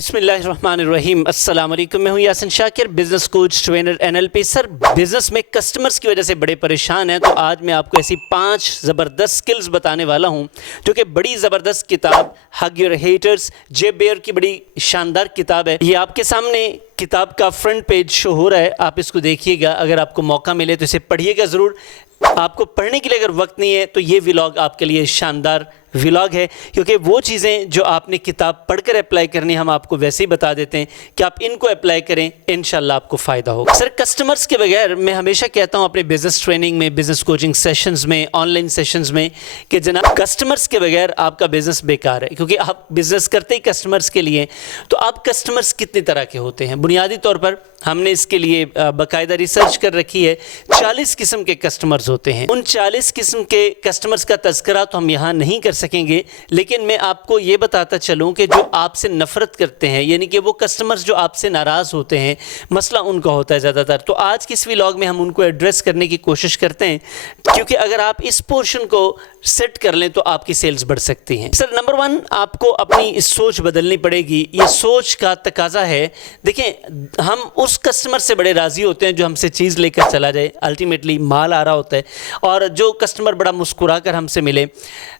बिस्मिल्लाहिर्रहमानिर्रहीम। अस्सलाम वालेकुम। मैं हूं Yasin Shakir, business coach, trainer, NLP। Sir, business में कस्टमर्स की वजह से बड़े परेशान हैं, तो आज मैं आपको ऐसी 5 ज़बरदस्त स्किल्स बताने वाला हूं जो कि बड़ी ज़बरदस्त किताब hug your haters, Jay Baer की बड़ी शानदार किताब है। ये आपके सामने किताब का फ्रंट पेज शो हो रहा है, आप इसको देखिएगा। अगर आपको मौका मिले तो इसे पढ़िएगा ज़रूर। आपको पढ़ने के लिए अगर वक्त नहीं है तो ये व्लॉग आपके लिए शानदार व्लॉग है, क्योंकि वो चीज़ें जो आपने किताब पढ़कर अप्लाई करनी हम आपको वैसे ही बता देते हैं कि आप इनको अप्लाई करें, इंशाल्लाह आपको फ़ायदा होगा। सर, कस्टमर्स के बगैर मैं हमेशा कहता हूँ अपने बिजनेस ट्रेनिंग में, बिजनेस कोचिंग सेशंस में, ऑनलाइन सेशंस में कि जनाब कस्टमर्स के बगैर आपका बिजनेस बेकार है, क्योंकि आप बिजनेस करते ही कस्टमर्स के लिए। तो आप कस्टमर्स कितनी तरह के होते हैं? बुनियादी तौर पर हमने इसके लिए बाकायदा रिसर्च कर रखी है। 40 किस्म के कस्टमर्स होते हैं। उन 40 किस्म के कस्टमर्स का तज़किरा तो हम यहाँ नहीं कर सकेंगे, लेकिन मैं आपको ये बताता चलूँ कि जो आपसे नफ़रत करते हैं, यानी कि वो कस्टमर्स जो आपसे नाराज़ होते हैं, मसला उनका होता है ज़्यादातर। तो आज की इस व्लॉग में हम उनको एड्रेस करने की कोशिश करते हैं, क्योंकि अगर आप इस पोर्शन को सेट कर लें तो आपकी सेल्स बढ़ सकती हैं। सर, नंबर 1, आपको अपनी इस सोच बदलनी पड़ेगी। ये सोच का तकाजा है। देखें, हम उस कस्टमर से बड़े राज़ी होते हैं जो हमसे चीज़ लेकर चला जाए, अल्टीमेटली माल आ रहा होता है, और जो कस्टमर बड़ा मुस्कुरा कर हमसे मिले।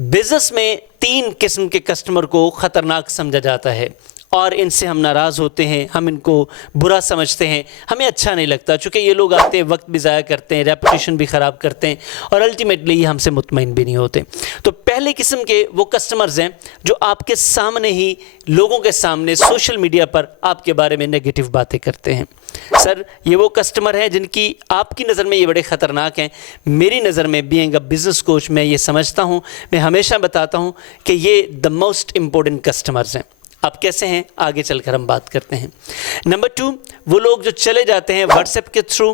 बिज़नेस में 3 किस्म के कस्टमर को ख़तरनाक समझा जाता है और इनसे हम नाराज़ होते हैं, हम इनको बुरा समझते हैं, हमें अच्छा नहीं लगता, चूँकि ये लोग आते हैं, वक्त भी ज़ाया करते हैं, रेपुटेशन भी ख़राब करते हैं और अल्टीमेटली ये हमसे मुतमईन भी नहीं होते। तो पहले किस्म के वो कस्टमर्स हैं जो आपके सामने ही, लोगों के सामने, सोशल मीडिया पर आपके बारे में नेगेटिव बातें करते हैं। सर, ये वो कस्टमर हैं जिनकी आपकी नज़र में ये बड़े ख़तरनाक हैं। मेरी नज़र में बीइंग अ बिज़नेस कोच मैं ये समझता हूँ, मैं हमेशा बताता हूँ कि ये द मोस्ट इम्पोर्टेंट कस्टमर्स हैं। अब कैसे हैं, आगे चलकर हम बात करते हैं। नंबर 2, वो लोग जो चले जाते हैं व्हाट्सएप के थ्रू,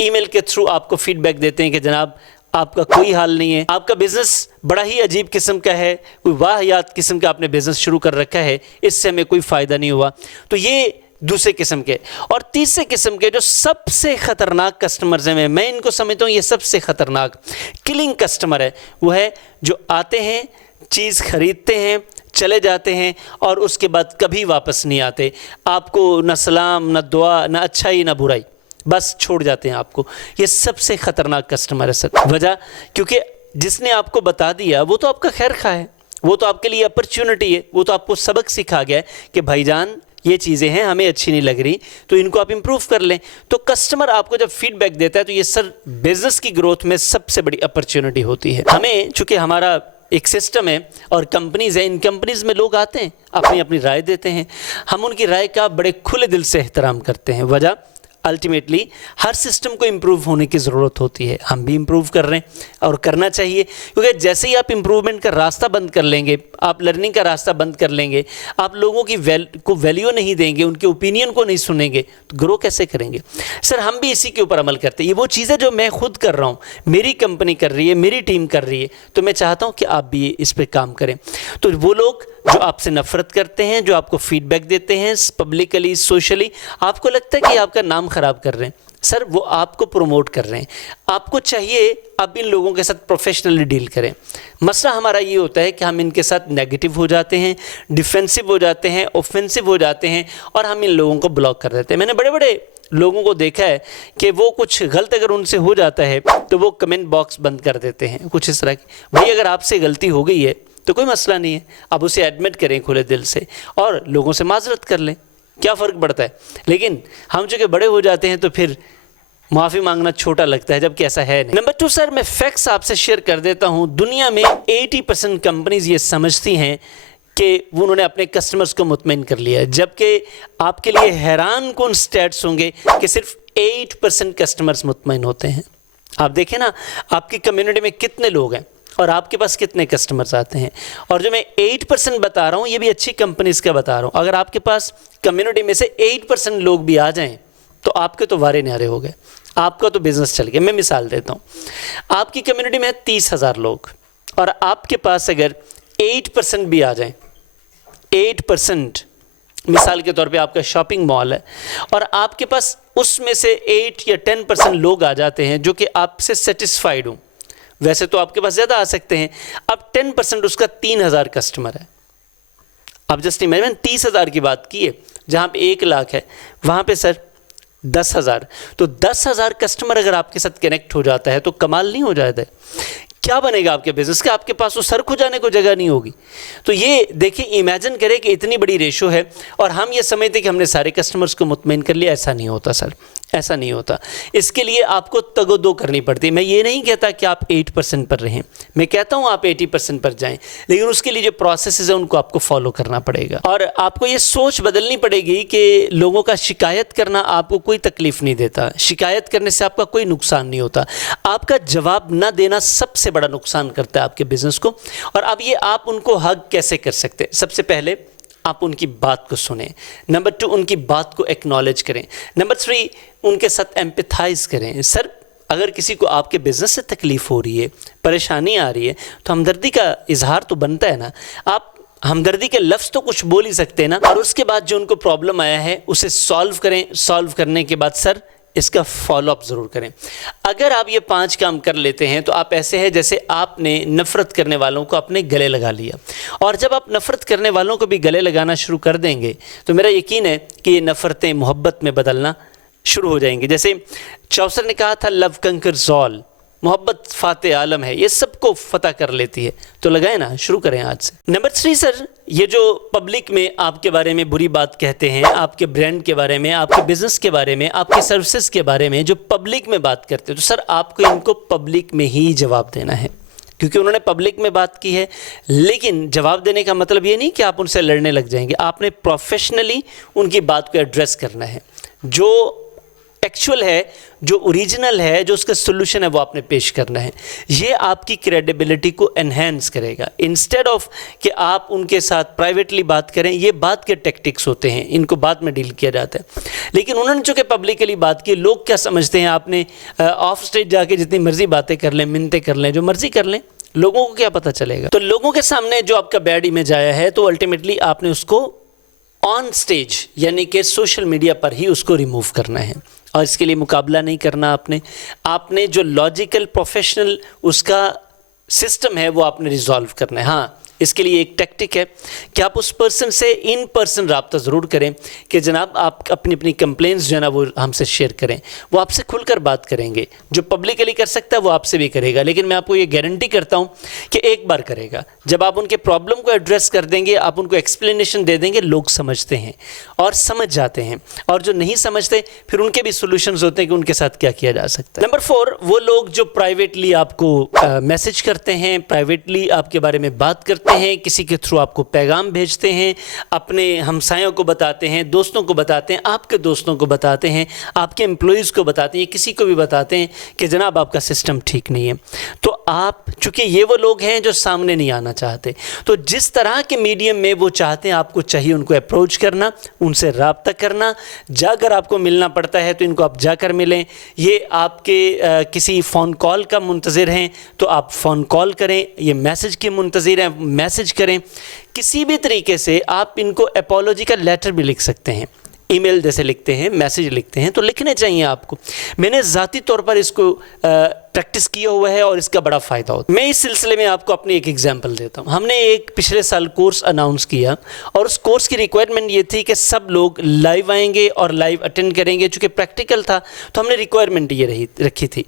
ईमेल के थ्रू आपको फीडबैक देते हैं कि जनाब आपका कोई हाल नहीं है, आपका बिज़नेस बड़ा ही अजीब किस्म का है, कोई वाहियात किस्म का आपने बिज़नेस शुरू कर रखा है, इससे हमें कोई फ़ायदा नहीं हुआ। तो ये दूसरे किस्म के। और तीसरे किस्म के जो सबसे ख़तरनाक कस्टमर्स हैं, मैं इनको समझता हूँ ये सबसे ख़तरनाक किलिंग कस्टमर है, वो है जो आते हैं, चीज़ ख़रीदते हैं, चले जाते हैं और उसके बाद कभी वापस नहीं आते। आपको न सलाम, न दुआ, न अच्छाई, न बुराई, बस छोड़ जाते हैं आपको। ये सबसे ख़तरनाक कस्टमर है सर। वजह, क्योंकि जिसने आपको बता दिया वो तो आपका खैर खा है, वो तो आपके लिए अपॉर्चुनिटी है, वो तो आपको सबक सिखा गया है कि भाईजान ये चीज़ें हैं, हमें अच्छी नहीं लग रही, तो इनको आप इम्प्रूव कर लें। तो कस्टमर आपको जब फीडबैक देता है तो ये सर बिज़नेस की ग्रोथ में सबसे बड़ी अपॉर्चुनिटी होती है। हमें, चूँकि हमारा एक सिस्टम है और कंपनीज़ हैं, इन कंपनीज़ में लोग आते हैं, अपनी अपनी राय देते हैं, हम उनकी राय का बड़े खुले दिल से एहतराम करते हैं। वजह, अल्टीमेटली हर सिस्टम को इम्प्रूव होने की ज़रूरत होती है। हम भी इम्प्रूव कर रहे हैं और करना चाहिए, क्योंकि जैसे ही आप इम्प्रूवमेंट का रास्ता बंद कर लेंगे, आप लर्निंग का रास्ता बंद कर लेंगे, आप लोगों की वैल्यू नहीं देंगे, उनके ओपिनियन को नहीं सुनेंगे, तो ग्रो कैसे करेंगे? सर, हम भी इसी के ऊपर अमल करते हैं। ये वो चीज़ें जो मैं खुद कर रहा हूँ, मेरी कंपनी कर रही है, मेरी टीम कर रही है, तो मैं चाहता हूँ कि आप भी इस पर काम करें। तो वो लोग जो आपसे नफ़रत करते हैं, जो आपको फीडबैक देते हैं पब्लिकली, सोशली, आपको लगता है कि आपका नाम ख़राब कर रहे हैं, सर वो आपको प्रमोट कर रहे हैं। आपको चाहिए आप इन लोगों के साथ प्रोफेशनली डील करें। मसला हमारा ये होता है कि हम इनके साथ नेगेटिव हो जाते हैं, डिफेंसिव हो जाते हैं, ऑफेंसिव हो जाते हैं और हम इन लोगों को ब्लॉक कर देते हैं। मैंने बड़े बड़े लोगों को देखा है कि वो कुछ गलत अगर उनसे हो जाता है तो वो कमेंट बॉक्स बंद कर देते हैं, कुछ इस तरह की। भाई, अगर आपसे गलती हो गई है तो कोई मसला नहीं है, आप उसे एडमिट करें खुले दिल से और लोगों से माजरत कर लें, क्या फ़र्क पड़ता है। लेकिन हम चूँकि बड़े हो जाते हैं तो फिर माफ़ी मांगना छोटा लगता है, जबकि ऐसा है नहीं। नंबर 2 सर, मैं फैक्ट्स आपसे शेयर कर देता हूँ। दुनिया में 80% कंपनीज ये समझती हैं कि उन्होंने अपने कस्टमर्स को मुतमईन कर लिया है, जबकि आपके लिए हैरान कौन स्टैट्स होंगे कि सिर्फ 8% कस्टमर्स मुतमईन होते हैं। आप देखें ना, आपकी कम्युनिटी में कितने लोग हैं और आपके पास कितने कस्टमर्स आते हैं। और जो मैं 8% बता रहा हूँ, ये भी अच्छी कंपनीज का बता रहा हूँ। अगर आपके पास कम्युनिटी में से 8% लोग भी आ जाएं तो आपके तो वारे न्यारे हो गए, आपका तो बिज़नेस चल गया। मैं मिसाल देता हूँ, आपकी कम्युनिटी में 30,000 लोग और आपके पास अगर 8% भी आ जाएं, 8%, मिसाल के तौर पे आपका शॉपिंग मॉल है और आपके पास उसमें से 8 या 10% लोग आ जाते हैं जो कि आपसे सेटिस्फाइड हों। वैसे तो आपके पास ज़्यादा आ सकते हैं, अब 10% उसका 3,000 कस्टमर है। आप जस्ट इमेजिन 30,000 की बात की है, जहाँ पे 1 लाख है वहाँ पे सर 10,000, तो 10,000 कस्टमर अगर आपके साथ कनेक्ट हो जाता है तो कमाल नहीं हो जाता है? क्या बनेगा आपके बिजनेस का? आपके पास तो सर खुजाने को जगह नहीं होगी। तो ये देखिए, इमेजिन करें कि इतनी बड़ी रेशो है और हम ये समझते कि हमने सारे कस्टमर्स को मुतमईन कर लिया। ऐसा नहीं होता सर, ऐसा नहीं होता। इसके लिए आपको तगोदो करनी पड़ती है। मैं ये नहीं कहता कि आप 8% पर रहें, मैं कहता हूँ आप 80% पर जाएं, लेकिन उसके लिए जो प्रोसेसेस है उनको आपको फॉलो करना पड़ेगा। और आपको ये सोच बदलनी पड़ेगी कि लोगों का शिकायत करना आपको कोई तकलीफ नहीं देता, शिकायत करने से आपका कोई नुकसान नहीं होता। आपका जवाब ना देना सबसे बड़ा नुकसान करता है आपके बिजनेस को। और अब ये आप उनको हग कैसे कर सकते हैं? सबसे पहले आप उनकी बात को सुनें। नंबर 2, उनकी बात को एक्नॉलेज करें। नंबर 3, उनके साथ एम्पैथाइज करें। सर, अगर किसी को आपके बिजनेस से तकलीफ हो रही है, परेशानी आ रही है, तो हमदर्दी का इजहार तो बनता है ना। आप हमदर्दी के लफ्ज़ तो कुछ बोल ही सकते हैं ना। और उसके बाद जो उनको प्रॉब्लम आया है उसे सॉल्व करें। सॉल्व करने के बाद सर इसका फॉलोअप ज़रूर करें। अगर आप ये 5 काम कर लेते हैं तो आप ऐसे हैं जैसे आपने नफ़रत करने वालों को अपने गले लगा लिया। और जब आप नफ़रत करने वालों को भी गले लगाना शुरू कर देंगे तो मेरा यकीन है कि ये नफ़रतें मोहब्बत में बदलना शुरू हो जाएंगी। जैसे चौसर ने कहा था, लव कंकर्स ऑल, मोहब्बत फ़ाते आलम है, ये सबको फतह कर लेती है। तो लगाए ना, शुरू करें आज से। नंबर 3 सर, ये जो पब्लिक में आपके बारे में बुरी बात कहते हैं, आपके ब्रांड के बारे में, आपके बिजनेस के बारे में, आपकी सर्विसेज के बारे में जो पब्लिक में बात करते हैं, तो सर आपको इनको पब्लिक में ही जवाब देना है, क्योंकि उन्होंने पब्लिक में बात की है। लेकिन जवाब देने का मतलब ये नहीं कि आप उनसे लड़ने लग जाएंगे। आपने प्रोफेशनली उनकी बात को एड्रेस करना है। जो एक्चुअल है, जो ओरिजिनल है, जो उसका सोल्यूशन है, वो आपने पेश करना है। ये आपकी क्रेडिबिलिटी को एनहेंस करेगा। इंस्टेड ऑफ कि आप उनके साथ प्राइवेटली बात करें, ये बात के टैक्टिक्स होते हैं, इनको बाद में डील किया जाता है। लेकिन उन्होंने चूँकि पब्लिकली बात की, लोग क्या समझते हैं, आपने ऑफ स्टेज जाके जितनी मर्जी बातें कर लें, मिन्नतें कर लें, जो मर्जी कर लें, लोगों को क्या पता चलेगा? तो लोगों के सामने जो आपका बैड इमेज आया है, तो अल्टीमेटली आपने उसको ऑन स्टेज यानी कि सोशल मीडिया पर ही उसको रिमूव करना है। और इसके लिए मुकाबला नहीं करना, आपने जो लॉजिकल प्रोफेशनल उसका सिस्टम है वो आपने रिजॉल्व करना है। हाँ, इसके लिए एक टैक्टिक है कि आप उस पर्सन से इन पर्सन रब्ता ज़रूर करें कि जनाब आप अपनी अपनी कंप्लेंट्स जो है ना वो हमसे शेयर करें। वो आपसे खुलकर बात करेंगे। जो पब्लिकली कर सकता है वो आपसे भी करेगा, लेकिन मैं आपको ये गारंटी करता हूँ कि एक बार करेगा। जब आप उनके प्रॉब्लम को एड्रेस कर देंगे, आप उनको एक्सप्लेनेशन दे देंगे, लोग समझते हैं और समझ जाते हैं। और जो नहीं समझते फिर उनके भी सोल्यूशंस होते हैं कि उनके साथ क्या किया जा सकता है। नंबर 4, वो लोग जो प्राइवेटली आपको मैसेज करते हैं, प्राइवेटली आपके बारे में बात करते हैं, किसी के थ्रू आपको पैगाम भेजते हैं, अपने हमसायों को बताते हैं, दोस्तों को बताते हैं, आपके दोस्तों को बताते हैं, आपके एम्प्लॉइज़ को बताते हैं, किसी को भी बताते हैं कि जनाब आपका सिस्टम ठीक नहीं है। तो आप, चूँकि ये वो लोग हैं जो सामने नहीं आना चाहते, तो जिस तरह के मीडियम में वो चाहते हैं आपको चाहिए उनको अप्रोच करना, उनसे रब्ता करना। जाकर आपको मिलना पड़ता है तो इनको आप जाकर मिलें। ये आपके किसी फ़ोन कॉल का मुंतज़िर हैं तो आप फ़ोन कॉल करें, ये मैसेज के मुंतज़िर हैं मैसेज करें। किसी भी तरीके से आप इनको अपॉलॉजी का लेटर भी लिख सकते हैं, ईमेल जैसे लिखते हैं, मैसेज लिखते हैं, तो लिखने चाहिए आपको। मैंने ज़ाती तौर पर इसको प्रैक्टिस किया हुआ है और इसका बड़ा फ़ायदा होता है। मैं इस सिलसिले में आपको अपनी एक एग्जांपल देता हूँ। हमने एक पिछले साल कोर्स अनाउंस किया और उस कोर्स की रिक्वायरमेंट ये थी कि सब लोग लाइव आएंगे और लाइव अटेंड करेंगे। चूँकि प्रैक्टिकल था तो हमने रिक्वायरमेंट ये रखी थी।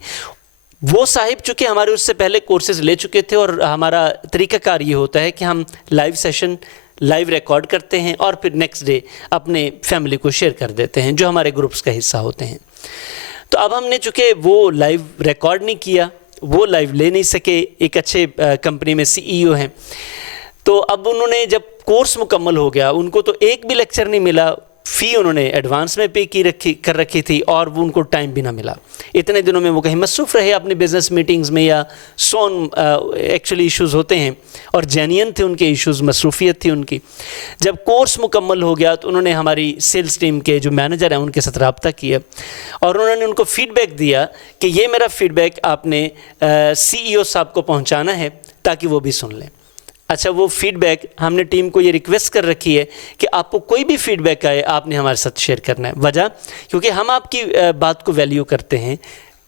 वो साहिब चूँकि हमारे उससे पहले कोर्सेज ले चुके थे और हमारा तरीक़ाकार ये होता है कि हम लाइव सेशन लाइव रिकॉर्ड करते हैं और फिर नेक्स्ट डे अपने फैमिली को शेयर कर देते हैं जो हमारे ग्रुप्स का हिस्सा होते हैं। तो अब हमने चूँकि वो लाइव रिकॉर्ड नहीं किया, वो लाइव ले नहीं सके, एक अच्छे कंपनी में CEO हैं, तो अब उन्होंने जब कोर्स मुकम्मल हो गया उनको तो एक भी लेक्चर नहीं मिला। फ़ी उन्होंने एडवांस में पे कर रखी थी और वो उनको टाइम भी ना मिला। इतने दिनों में वो कहीं मसरूफ़ रहे अपने बिज़नेस मीटिंग्स में या सोन एक्चुअली इश्यूज़ होते हैं और जेन्युइन थे उनके इश्यूज़, मसरूफ़ियत थी उनकी। जब कोर्स मुकम्मल हो गया तो उन्होंने हमारी सेल्स टीम के जो मैनेजर हैं उनके साथ रब्ता किया और उन्होंने उनको फ़ीडबैक दिया कि ये मेरा फ़ीडबैक आपने CEO साहब को पहुँचाना है ताकि वो भी सुन लें। अच्छा, वो फीडबैक हमने टीम को ये रिक्वेस्ट कर रखी है कि आपको कोई भी फीडबैक आए आपने हमारे साथ शेयर करना है। वजह क्योंकि हम आपकी बात को वैल्यू करते हैं।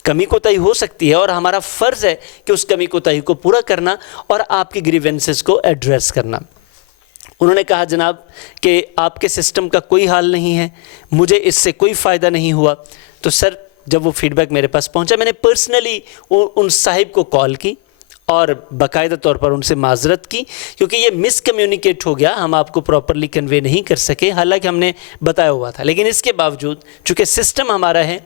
कमी कोताही हो सकती है और हमारा फ़र्ज़ है कि उस कमी कोताही को पूरा करना और आपकी ग्रीवेंसेस को एड्रेस करना। उन्होंने कहा जनाब कि आपके सिस्टम का कोई हाल नहीं है, मुझे इससे कोई फ़ायदा नहीं हुआ। तो सर जब वो फीडबैक मेरे पास पहुंचा, मैंने पर्सनली उन साहिब को कॉल की और बाकायदा तौर पर उनसे माजरत की, क्योंकि ये मिसकम्युनिकेट हो गया, हम आपको प्रॉपरली कन्वे नहीं कर सके, हालांकि हमने बताया हुआ था। लेकिन इसके बावजूद चूँकि सिस्टम हमारा है,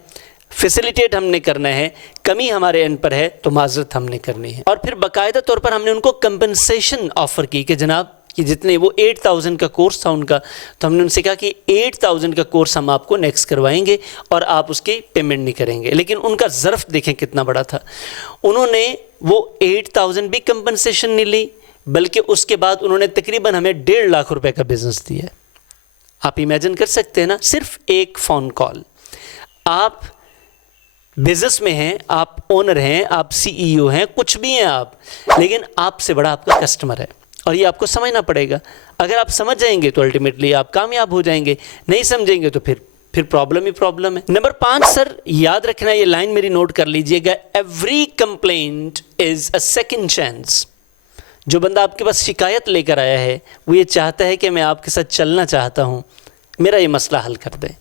फैसिलिटेट हमने करना है, कमी हमारे एंड पर है, तो माजरत हमने करनी है। और फिर बाकायदा तौर पर हमने उनको कंपनसेशन ऑफ़र की कि जनाब कि जितने वो 8000 का कोर्स था उनका, तो हमने उनसे कहा कि 8000 का कोर्स हम आपको नेक्स्ट करवाएंगे और आप उसकी पेमेंट नहीं करेंगे। लेकिन उनका ज़र्फ़ देखें कितना बड़ा था, उन्होंने वो 8000 भी कंपनसेशन नहीं ली, बल्कि उसके बाद उन्होंने तकरीबन हमें 1.5 लाख रुपए का बिज़नेस दिया। आप इमेजिन कर सकते हैं ना, सिर्फ एक फ़ोन कॉल। आप बिज़नेस में हैं, आप ओनर हैं, आप CEO हैं, कुछ भी हैं आप, लेकिन आपसे बड़ा आपका कस्टमर है और ये आपको समझना पड़ेगा। अगर आप समझ जाएंगे तो अल्टीमेटली आप कामयाब हो जाएंगे, नहीं समझेंगे तो फिर प्रॉब्लम ही प्रॉब्लम है। नंबर 5 सर, याद रखना, ये लाइन मेरी नोट कर लीजिएगा, every complaint is a second chance. जो बंदा आपके पास शिकायत लेकर आया है वो ये चाहता है कि मैं आपके साथ चलना चाहता हूँ, मेरा ये मसला हल कर दें।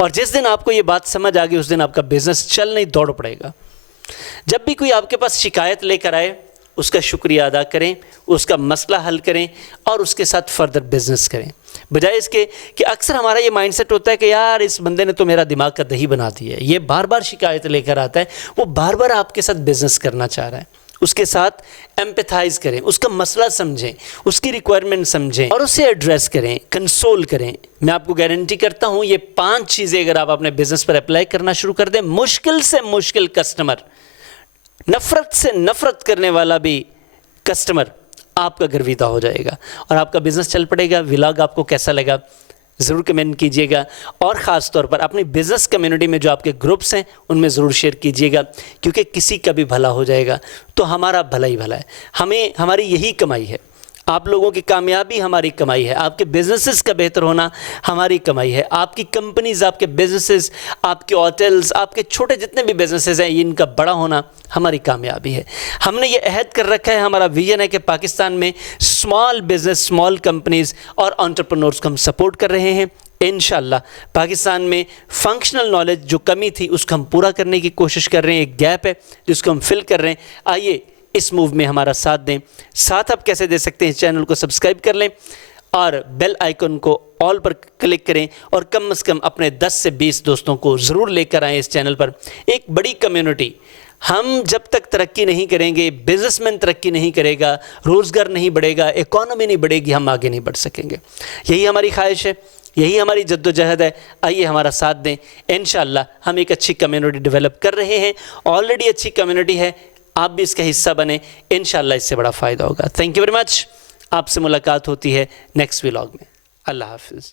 और जिस दिन आपको ये बात समझ आ गई उस दिन आपका बिज़नेस चल नहीं दौड़ पड़ेगा। जब भी कोई आपके पास शिकायत लेकर आए, उसका शुक्रिया अदा करें, उसका मसला हल करें और उसके साथ फर्दर बिजनेस करें, बजाय इसके कि अक्सर हमारा ये माइंडसेट होता है कि यार इस बंदे ने तो मेरा दिमाग का दही बना दिया है, ये बार बार शिकायत लेकर आता है, वो बार बार आपके साथ बिजनेस करना चाह रहा है। उसके साथ एम्पैथाइज करें, उसका मसला समझें, उसकी रिक्वायरमेंट समझें और उसे एड्रेस करें, कंसोल करें। मैं आपको गारंटी करता हूँ ये 5 चीज़ें अगर आप अपने बिजनेस पर अप्लाई करना शुरू कर दें, मुश्किल से मुश्किल कस्टमर, नफ़रत से नफ़रत करने वाला भी कस्टमर आपका गर्विदा हो जाएगा और आपका बिज़नेस चल पड़ेगा। व्लॉग आपको कैसा लगा ज़रूर कमेंट कीजिएगा और ख़ास तौर पर अपनी बिज़नेस कम्युनिटी में जो आपके ग्रुप्स हैं उनमें ज़रूर शेयर कीजिएगा, क्योंकि किसी का भी भला हो जाएगा तो हमारा भला ही भला है। हमें हमारी यही कमाई है, आप लोगों की कामयाबी हमारी कमाई है, आपके बिजनेसेस का बेहतर होना हमारी कमाई है, आपकी कंपनीज़, आपके बिजनेसेस, आपके होटल्स, आपके छोटे जितने भी बिजनेसेस हैं इनका बड़ा होना हमारी कामयाबी है। हमने ये अहद कर रखा है, हमारा विजन है कि पाकिस्तान में स्मॉल बिजनेस, स्मॉल कंपनीज़ और एंटरप्रेन्योर्स को हम सपोर्ट कर रहे हैं। इंशाल्लाह पाकिस्तान में फंक्शनल नॉलेज जो कमी थी उसको हम पूरा करने की कोशिश कर रहे हैं, एक गैप है जिसको हम फिल कर रहे हैं। आइए इस मूव में हमारा साथ दें। साथ आप कैसे दे सकते हैं, चैनल को सब्सक्राइब कर लें और बेल आइकन को ऑल पर क्लिक करें और कम से कम अपने 10 से 20 दोस्तों को ज़रूर लेकर आएँ इस चैनल पर। एक बड़ी कम्युनिटी, हम जब तक तरक्की नहीं करेंगे, बिजनेसमैन तरक्की नहीं करेगा, रोज़गार नहीं बढ़ेगा, इकॉनमी नहीं बढ़ेगी, हम आगे नहीं बढ़ सकेंगे। यही हमारी ख्वाहिश है, यही हमारी जद्दोजहद है। आइए हमारा साथ दें, इंशाअल्लाह हम एक अच्छी कम्युनिटी डेवलप कर रहे हैं, ऑलरेडी अच्छी कम्युनिटी है, आप भी इसका हिस्सा बने, इंशाअल्लाह इससे बड़ा फ़ायदा होगा। Thank you very much. आपसे मुलाकात होती है नेक्स्ट व्लॉग में। अल्लाह हाफिज़।